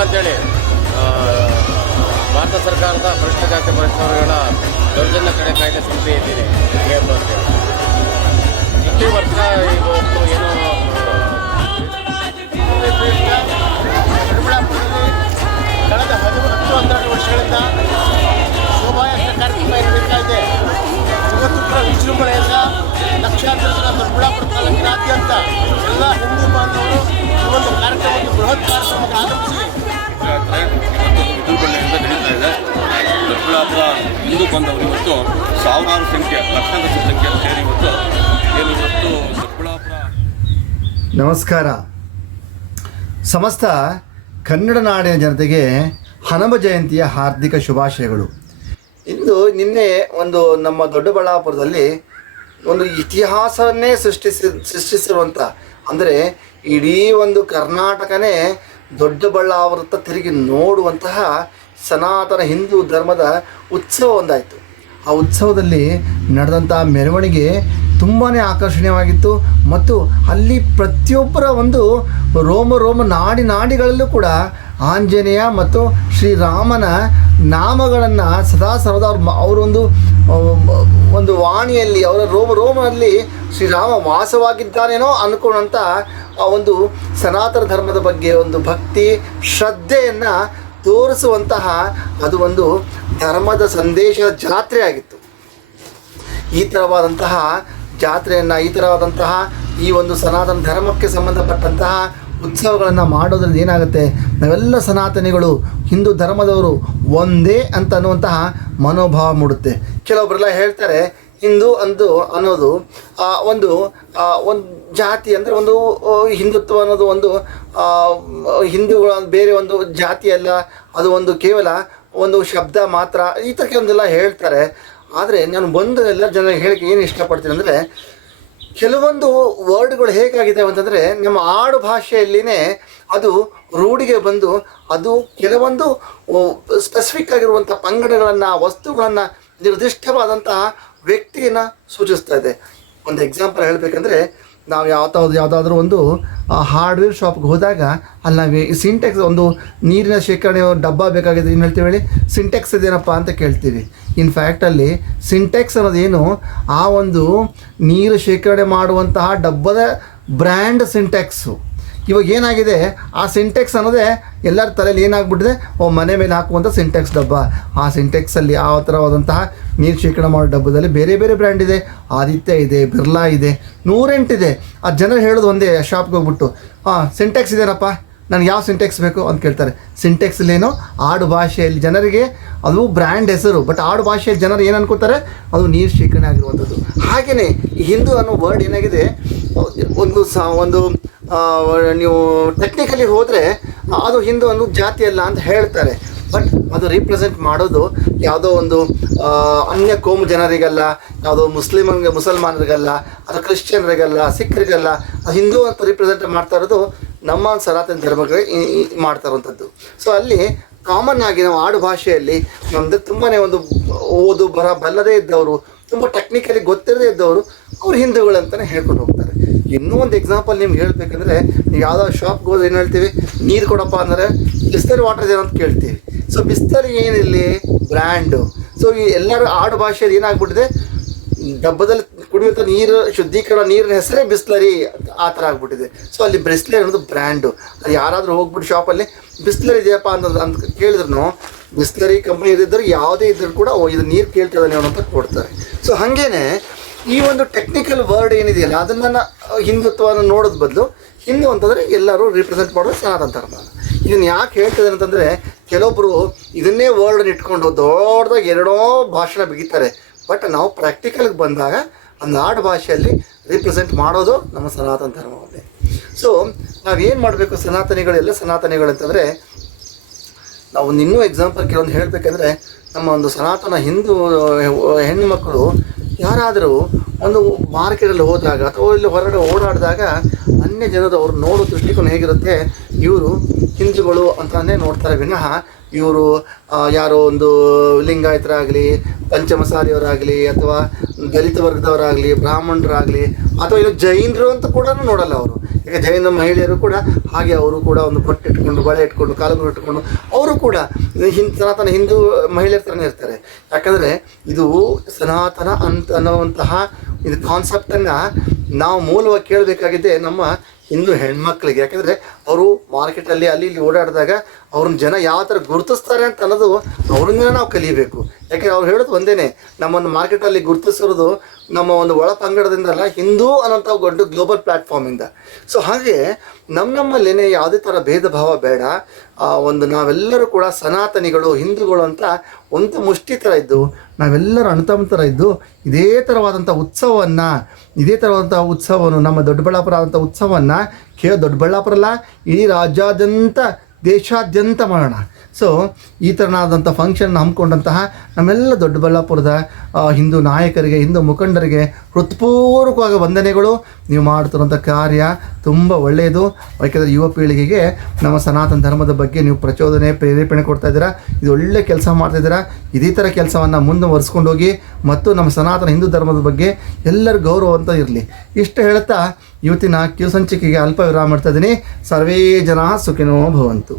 ಅಂತೇಳಿ ಆ, ಭಾರತ ಸರ್ಕಾರದ ಪರಿಷ್ಠ ಜಾತಿ ಪರಿಷ್ಠಗಳ ದೌರ್ಜನ್ಯ ಕಡೆ ಕಾಯ್ದೆ ಸಮಿತಿ ಇದ್ದೀನಿ ಅಂತೇಳಿ ಪ್ರತಿ ವರ್ಷ ಇವತ್ತು ಏನು ಕಳೆದ ಹದಿಮೂರು ಹನ್ನೆರಡು ವರ್ಷಗಳಿಂದ ಶೋಭಾಯಾತ್ರೆ ಕಾರ್ಯಕ್ರಮ ನಡೀತಾ ಇದೆ? ಇವತ್ತು ವಿಜೃಂಭಣೆಯಿಂದ ಲಕ್ಷಾಂತರ ಜನ ದೊಡ್ಡಬಳ್ಳಾಪುರ ತಾಲೂಕಿನಾದ್ಯಂತ ಎಲ್ಲ ಹಿಂದೂ ಬಾಂಧವರು ಈ ಒಂದು ಕಾರ್ಯಕ್ರಮಕ್ಕೆ ಬೃಹತ್ ಕಾರ್ಯಕ್ರಮಕ್ಕೆ ಆಗಮಿಸಿ ದೊಡ್ಡಬಳ್ಳಾಪುರ ಹಿಂದೂ ಬಂದವರು ಇವತ್ತು ಸಾವಿರಾರು ಸಂಖ್ಯೆ ಲಕ್ಷಾಂತರ ಸಂಖ್ಯೆಯಲ್ಲಿ ಸೇರಿ ಇವತ್ತು ಏನು ಇವತ್ತು ಚಿಕ್ಕಬಳ್ಳಾಪುರ ನಮಸ್ಕಾರ. ಸಮಸ್ತ ಕನ್ನಡ ನಾಡಿನ ಜನತೆಗೆ ಹನುಮ ಜಯಂತಿಯ ಹಾರ್ದಿಕ ಶುಭಾಶಯಗಳು. ಇಂದು ನಿನ್ನೆ ಒಂದು ನಮ್ಮ ದೊಡ್ಡಬಳ್ಳಾಪುರದಲ್ಲಿ ಒಂದು ಇತಿಹಾಸವನ್ನೇ ಸೃಷ್ಟಿಸಿ ಸೃಷ್ಟಿಸಿರುವಂಥ ಅಂದರೆ ಇಡೀ ಒಂದು ಕರ್ನಾಟಕನೇ ದೊಡ್ಡಬಳ್ಳಾಪುರತ್ತ ತಿರುಗಿ ನೋಡುವಂತಹ ಸನಾತನ ಹಿಂದೂ ಧರ್ಮದ ಉತ್ಸವ ಒಂದಾಯಿತು. ಆ ಉತ್ಸವದಲ್ಲಿ ನಡೆದಂಥ ಮೆರವಣಿಗೆ ತುಂಬಾ ಆಕರ್ಷಣೀಯವಾಗಿತ್ತು ಮತ್ತು ಅಲ್ಲಿ ಪ್ರತಿಯೊಬ್ಬರ ಒಂದು ರೋಮ ರೋಮ ನಾಡಿ ನಾಡಿಗಳಲ್ಲೂ ಕೂಡ ಆಂಜನೇಯ ಮತ್ತು ಶ್ರೀರಾಮನ ನಾಮಗಳನ್ನು ಸದಾ ಸರ್ವದಾ ಅವ್ರ ಅವರೊಂದು ಒಂದು ವಾಣಿಯಲ್ಲಿ, ಅವರ ರೋಮ ರೋಮನಲ್ಲಿ ಶ್ರೀರಾಮ ವಾಸವಾಗಿದ್ದಾನೇನೋ ಅಂದ್ಕೊಂಡಂಥ ಆ ಒಂದು ಸನಾತನ ಧರ್ಮದ ಬಗ್ಗೆ ಒಂದು ಭಕ್ತಿ, ಶ್ರದ್ಧೆಯನ್ನು ತೋರಿಸುವಂತಹ ಅದು ಒಂದು ಧರ್ಮದ ಸಂದೇಶದ ಜಾತ್ರೆ ಆಗಿತ್ತು. ಈ ಥರವಾದಂತಹ ಜಾತ್ರೆಯನ್ನು, ಈ ಥರವಾದಂತಹ ಈ ಒಂದು ಸನಾತನ ಧರ್ಮಕ್ಕೆ ಸಂಬಂಧಪಟ್ಟಂತಹ ಉತ್ಸವಗಳನ್ನು ಮಾಡೋದ್ರಿಂದ ಏನಾಗುತ್ತೆ? ನಾವೆಲ್ಲ ಸನಾತನಿಗಳು, ಹಿಂದೂ ಧರ್ಮದವರು ಒಂದೇ ಅಂತ ಅನ್ನುವಂತಹ ಮನೋಭಾವ ಮೂಡುತ್ತೆ. ಕೆಲವೊಬ್ಬರೆಲ್ಲ ಹೇಳ್ತಾರೆ ಹಿಂದೂ ಅಂದು ಅನ್ನೋದು ಒಂದು ಒಂದು ಜಾತಿ ಅಂದರೆ ಒಂದು ಹಿಂದುತ್ವ ಅನ್ನೋದು ಒಂದು ಹಿಂದೂಗಳ ಬೇರೆ ಒಂದು ಜಾತಿ ಅಲ್ಲ, ಅದು ಒಂದು ಕೇವಲ ಒಂದು ಶಬ್ದ ಮಾತ್ರ, ಈ ಥರ ಒಂದೆಲ್ಲ ಹೇಳ್ತಾರೆ. ಆದರೆ ನಾನು ಬಂದು ಎಲ್ಲ ಜನ ಹೇಳಕ್ಕೆ ಏನು ಇಷ್ಟಪಡ್ತೀನಿ ಅಂದರೆ, ಕೆಲವೊಂದು ವರ್ಡ್ಗಳು ಹೇಗಾಗಿದೆ ಅಂತಂದರೆ, ನಮ್ಮ ಆಡು ಭಾಷೆಯಲ್ಲಿನೇ ಅದು ರೂಢಿಗೆ ಬಂದು, ಅದು ಕೆಲವೊಂದು ಸ್ಪೆಸಿಫಿಕ್ ಆಗಿರುವಂಥ ಪಂಗಡಗಳನ್ನು, ವಸ್ತುಗಳನ್ನು ನಿರ್ದಿಷ್ಟವಾದಂತಹ ವ್ಯಕ್ತಿಯನ್ನು ಸೂಚಿಸ್ತಾ ಇದೆ. ಒಂದು ಎಕ್ಸಾಂಪಲ್ ಹೇಳಬೇಕಂದ್ರೆ, ನಾವು ಯಾವ್ದಾದ್ರು ಯಾವುದಾದ್ರೂ ಒಂದು ಹಾರ್ಡ್ವೇರ್ ಶಾಪ್ಗೆ ಹೋದಾಗ, ಅಲ್ಲಿ ನಾವು ಈ ಸಿಂಟೆಕ್ಸ್ ಒಂದು ನೀರಿನ ಶೇಖರಣೆ ಡಬ್ಬ ಬೇಕಾಗಿದೆ ಏನು ಹೇಳ್ತೀವಿ ಹೇಳಿ? ಸಿಂಟೆಕ್ಸ್ ಇದೇನಪ್ಪ ಅಂತ ಕೇಳ್ತೀವಿ. ಇನ್ ಫ್ಯಾಕ್ಟ್ ಅಲ್ಲಿ ಸಿಂಟೆಕ್ಸ್ ಅನ್ನೋದೇನು ಆ ಒಂದು ನೀರು ಶೇಖರಣೆ ಮಾಡುವಂತಹ ಡಬ್ಬದ ಬ್ರ್ಯಾಂಡ್ ಸಿಂಟೆಕ್ಸು ಇವಾಗ ಏನಾಗಿದೆ? ಆ ಸಿಂಟೆಕ್ಸ್ ಅನ್ನೋದೇ ಎಲ್ಲರ ತಲೆಯಲ್ಲಿ ಏನಾಗ್ಬಿಟ್ಟಿದೆ? ಓ, ಮನೆ ಮೇಲೆ ಹಾಕುವಂಥ ಸಿಂಟೆಕ್ಸ್ ಡಬ್ಬ. ಆ ಸಿಂಟೆಕ್ಸಲ್ಲಿ ಯಾವ ಥರವಾದಂತಹ ನೀರು ಶೇಖರಣೆ ಮಾಡೋ ಡಬ್ಬದಲ್ಲಿ ಬೇರೆ ಬೇರೆ ಬ್ರ್ಯಾಂಡ್ ಇದೆ. ಆದಿತ್ಯ ಇದೆ, ಬಿರ್ಲಾ ಇದೆ ನೂರೆಂಟಿದೆ ಆ ಜನರು ಹೇಳೋದು ಒಂದೇ ಶಾಪ್ಗೆ ಹೋಗ್ಬಿಟ್ಟು ಹಾಂ ಸಿಂಟೆಕ್ಸ್ ಇದೇನಪ್ಪ? ನನಗೆ ಯಾವ ಸಿಂಟೆಕ್ಸ್ ಬೇಕು? ಅಂತ ಕೇಳ್ತಾರೆ. ಸಿಂಟೆಕ್ಸ್ಲೇನೋ ಆಡು ಭಾಷೆಯಲ್ಲಿ ಜನರಿಗೆ ಅದು ಬ್ರ್ಯಾಂಡ್ ಹೆಸರು ಬಟ್ ಆಡು ಭಾಷೆಯಲ್ಲಿ ಜನರು ಏನು ಅನ್ಕೋತಾರೆ? ಅದು ನೀರು ಶೇಖರಣೆ ಆಗಿರುವಂಥದ್ದು ಹಾಗೆಯೇ ಹಿಂದೂ ಅನ್ನೋ ವರ್ಡ್ ಏನಾಗಿದೆ? ಒಂದು ಸ, ಒಂದು ನೀವು ಟೆಕ್ನಿಕಲಿ ಹೋದರೆ ಅದು ಹಿಂದೂ ಅನ್ನೋ ಜಾತಿ ಅಲ್ಲ ಅಂತ ಹೇಳ್ತಾರೆ. ಬಟ್ ಅದು ರೀಪ್ರೆಸೆಂಟ್ ಮಾಡೋದು ಯಾವುದೋ ಒಂದು ಅನ್ಯ ಕೋಮು ಜನರಿಗಲ್ಲ, ಯಾವುದೋ ಮುಸ್ಲಿಮನ್ಗೆ ಮುಸಲ್ಮಾನರಿಗಲ್ಲ ಅದು ಕ್ರಿಶ್ಚಿಯನ್ರಿಗಲ್ಲ, ಸಿಖ್ರಿಗಲ್ಲ, ಅದು ಹಿಂದೂ ಅಂತ ರೀಪ್ರೆಸೆಂಟ್ ಮಾಡ್ತಾ ಇರೋದು ನಮ್ಮ ಸನಾತನ ಧರ್ಮಗಳಿಗೆ ಮಾಡ್ತಾ ಇರುವಂಥದ್ದು. ಸೊ ಅಲ್ಲಿ ಕಾಮನ್ ಆಗಿ ನಾವು ಆಡು ಭಾಷೆಯಲ್ಲಿ ನಮ್ಮದು ತುಂಬಾ ಒಂದು ಓದು, ಬರ ಬಲ್ಲದೇ ಇದ್ದವರು, ತುಂಬ ಟೆಕ್ನಿಕಲಿ ಗೊತ್ತಿರದೇ ಇದ್ದವರು, ಅವ್ರು ಹಿಂದೂಗಳು ಅಂತಲೇ ಹೇಳ್ಕೊಂಡು ಹೋಗ್ತಾರೆ. ಇನ್ನೂ ಒಂದು ಎಕ್ಸಾಂಪಲ್ ನಿಮ್ಗೆ ಹೇಳಬೇಕಂದ್ರೆ, ನೀವು ಯಾವುದೋ ಶಾಪ್ಗೆ ಹೋದ್ರೆ ಏನು ಹೇಳ್ತೀವಿ? ನೀರು ಕೊಡಪ್ಪ ಅಂದರೆ ಬಿಸ್ತರಿ ವಾಟರ್ ಇದೆ ಅಂತ ಕೇಳ್ತೀವಿ. ಸೊ ಬಿಸ್ತರಿ ಏನಿಲ್ಲಿ ಬ್ರ್ಯಾಂಡು ಸೊ ಈ ಎಲ್ಲರ ಆಡು ಭಾಷೆಯಲ್ಲಿ ಏನಾಗ್ಬಿಟ್ಟಿದೆ? ಡಬ್ಬದಲ್ಲಿ ಕುಡಿಯುವಂಥ ನೀರು, ಶುದ್ಧೀಕರಣ ನೀರಿನ ಹೆಸರೇ ಬಿಸ್ಲರಿ ಆ ಥರ ಆಗ್ಬಿಟ್ಟಿದೆ. ಸೊ ಅಲ್ಲಿ ಬಿಸ್ಲರಿ ಅನ್ನೋದು ಬ್ರ್ಯಾಂಡು ಅದು ಯಾರಾದರೂ ಹೋಗ್ಬಿಟ್ಟು ಶಾಪಲ್ಲಿ ಬಿಸ್ಲರಿ ಇದೆಯಪ್ಪ ಅನ್ನೋದು ಅಂತ ಕೇಳಿದ್ರು ಬಿಸ್ಲರಿ ಕಂಪ್ನಿ ಇದ್ದಿದ್ದರೆ ಯಾವುದೇ ಇದ್ದರೂ ಕೂಡ ಓ, ಇದು ನೀರು ಕೇಳ್ತಿದ್ದಾನೆ ಅನ್ನೋ ಅಂತ ಕೊಡ್ತಾರೆ. ಸೊ ಹಾಗೇನೆ ಈ ಒಂದು ಟೆಕ್ನಿಕಲ್ ವರ್ಡ್ ಏನಿದೆಯಲ್ಲ, ಅದನ್ನ ಹಿಂದುತ್ವವನ್ನು ನೋಡೋದ್ ಬದಲು ಹಿಂದೂ ಅಂತಂದರೆ ಎಲ್ಲರೂ ರಿಪ್ರೆಸೆಂಟ್ ಮಾಡೋದು ಸನಾತನ ಧರ್ಮ. ಇದನ್ನು ಯಾಕೆ ಹೇಳ್ತಿದ್ದಾರೆ ಅಂತಂದ್ರೆ ಕೆಲವೊಬ್ಬರು ಇದನ್ನೇ ವರ್ಡ್ ಇಟ್ಕೊಂಡು ದೊಡ್ಡದಾಗಿ ಎರಡೋ ಭಾಷಣ ಬಿಗಿತಾರೆ. ಬಟ್ ನಾವು ಪ್ರಾಕ್ಟಿಕಲ್ಗೆ ಬಂದಾಗ ಆ ನಾಡು ಭಾಷೆಯಲ್ಲಿ ರಿಪ್ರೆಸೆಂಟ್ ಮಾಡೋದು ನಮ್ಮ ಸನಾತನ ಧರ್ಮವನ್ನೇ. ಸೊ ನಾವೇನು ಮಾಡಬೇಕು ಸನಾತನಿಗಳೆಲ್ಲ ಸನಾತನಿಗಳು ಅಂತಂದರೆ, ನಾವು ಒಂದು ಇನ್ನೂ ಎಕ್ಸಾಂಪಲ್ ಕೆಲವೊಂದು ಹೇಳಬೇಕಂದ್ರೆ, ನಮ್ಮ ಒಂದು ಸನಾತನ ಹಿಂದೂ ಹೆಣ್ಣು ಮಕ್ಕಳು ಯಾರಾದರೂ ಒಂದು ಮಾರ್ಕೆಟಲ್ಲಿ ಹೋದಾಗ ಅಥವಾ ಇಲ್ಲಿ ಹೊರಗಡೆ ಓಡಾಡಿದಾಗ ಅನ್ಯ ಜನರು ಅವರು ನೋಡೋ ದೃಷ್ಟಿಕೋನ ಹೇಗಿರುತ್ತೆ, ಇವರು ಹಿಂದೂಗಳು ಅಂತಾನೆ ನೋಡ್ತಾರೆ. ವಿನಃ ಇವರು ಯಾರೋ ಒಂದು ಲಿಂಗಾಯತರಾಗಲಿ ಪಂಚಮಸಾಲಿಯವರಾಗಲಿ ಅಥವಾ ದಲಿತ ವರ್ಗದವರಾಗಲಿ, ಬ್ರಾಹ್ಮಣರಾಗಲಿ, ಅಥವಾ ಇನ್ನು ಜೈನರು ಅಂತ ಕೂಡ ನೋಡಲ್ಲ ಅವರು. ಈಗ ಜೈನ ಮಹಿಳೆಯರು ಕೂಡ ಹಾಗೆ ಅವರು ಕೂಡ ಒಂದು ಬೊಟ್ಟು ಇಟ್ಕೊಂಡು, ಬಳೆ ಇಟ್ಕೊಂಡು, ಕಾಲುಗಳು ಇಟ್ಕೊಂಡು, ಅವರು ಕೂಡ ಹಿಂದ್ ಸನಾತನ ಹಿಂದೂ ಮಹಿಳೆಯರ ಥರನೇ ಇರ್ತಾರೆ. ಯಾಕಂದರೆ ಇದು ಸನಾತನ ಅಂತ ಅನ್ನುವಂತಹ ಇದು ಕಾನ್ಸೆಪ್ಟನ್ನು ನಾವು ಮೂಲವಾಗಿ ಕೇಳಬೇಕಾಗಿದ್ದೆ ನಮ್ಮ ಹಿಂದೂ ಹೆಣ್ಮಕ್ಳಿಗೆ. ಯಾಕಂದರೆ ಅವರು ಮಾರ್ಕೆಟಲ್ಲಿ ಅಲ್ಲಿ, ಇಲ್ಲಿ ಓಡಾಡಿದಾಗ ಅವ್ರನ್ನ ಜನ ಯಾವ ಥರ ಗುರುತಿಸ್ತಾರೆ ಅಂತ ಅನ್ನೋದು ಅವ್ರಿಂದ ನಾವು ಕಲಿಬೇಕು. ಯಾಕೆಂದ್ರೆ ಅವ್ರು ಹೇಳೋದು ಒಂದೇನೆ, ನಮ್ಮನ್ನು ಮಾರ್ಕೆಟಲ್ಲಿ ಗುರುತಿಸಿರೋದು ನಮ್ಮ ಒಂದು ಒಳ ಪಂಗಡದಿಂದಲ್ಲ, ಹಿಂದೂ ಅನ್ನೋಂಥ ಗೊಂಡು ಗ್ಲೋಬಲ್ ಪ್ಲ್ಯಾಟ್ಫಾರ್ಮಿಂದ ಸೊ ಹಾಗೆ ನಮ್ಮ ನಮ್ಮಲ್ಲೇನೆ ಯಾವುದೇ ಥರ ಭೇದ ಭಾವ ಬೇಡ ಒಂದು ನಾವೆಲ್ಲರೂ ಕೂಡ ಸನಾತನಿಗಳು, ಹಿಂದೂಗಳು ಅಂತ ಒಂದು ಮುಷ್ಟಿ ಥರ ಇದ್ದು, ನಾವೆಲ್ಲರೂ ಅಣ್ತಮ್ಮ ಥರ ಇದ್ದು, ಇದೇ ಥರವಾದಂಥ ಉತ್ಸವವನ್ನು, ಇದೇ ಥರವಾದಂಥ ಉತ್ಸವವನ್ನು, ನಮ್ಮ ದೊಡ್ಡಬಳ್ಳಾಪುರ ಆದಂಥ ಉತ್ಸವವನ್ನು ಕೇವಲ ದೊಡ್ಡಬಳ್ಳಾಪುರ ಅಲ್ಲ, ಇಡೀ ರಾಜ್ಯಾದ್ಯಂತ ದೇಶಾದ್ಯಂತ ಮಾಡೋಣ. ಸೊ ಈ ಥರನಾದಂಥ ಫಂಕ್ಷನ್ ಹಮ್ಮಿಕೊಂಡಂತಹ ನಮ್ಮೆಲ್ಲ ದೊಡ್ಡಬಳ್ಳಾಪುರದ ಹಿಂದೂ ನಾಯಕರಿಗೆ, ಹಿಂದೂ ಮುಖಂಡರಿಗೆ ಹೃತ್ಪೂರ್ವಕವಾಗಿ ವಂದನೆಗಳು. ನೀವು ಮಾಡ್ತಿರೋಂಥ ಕಾರ್ಯ ತುಂಬ ಒಳ್ಳೆಯದು. ಯಾಕೆಂದರೆ ಯುವ ಪೀಳಿಗೆಗೆ ನಮ್ಮ ಸನಾತನ ಧರ್ಮದ ಬಗ್ಗೆ ನೀವು ಪ್ರಚೋದನೆ, ಪ್ರೇರೇಪಣೆ ಕೊಡ್ತಾ ಇದ್ದೀರಾ. ಇದು ಒಳ್ಳೆ ಕೆಲಸ ಮಾಡ್ತಾಯಿದ್ದೀರಾ ಇದೇ ಥರ ಕೆಲಸವನ್ನು ಮುಂದುವರಿಸ್ಕೊಂಡು ಹೋಗಿ ಮತ್ತು ನಮ್ಮ ಸನಾತನ ಹಿಂದೂ ಧರ್ಮದ ಬಗ್ಗೆ ಎಲ್ಲರ ಗೌರವ ಅಂತ ಇರಲಿ. ಇಷ್ಟು ಹೇಳ್ತಾ ಇವತ್ತಿನ ಕ್ಯೂ ಸಂಚಿಕೆಗೆ ಅಲ್ಪ ವಿರಾಮ ಮಾಡ್ತಾ ಇದ್ದೀನಿ. ಸರ್ವೇ ಜನ ಸುಖಿನೋ ಭವಂತು.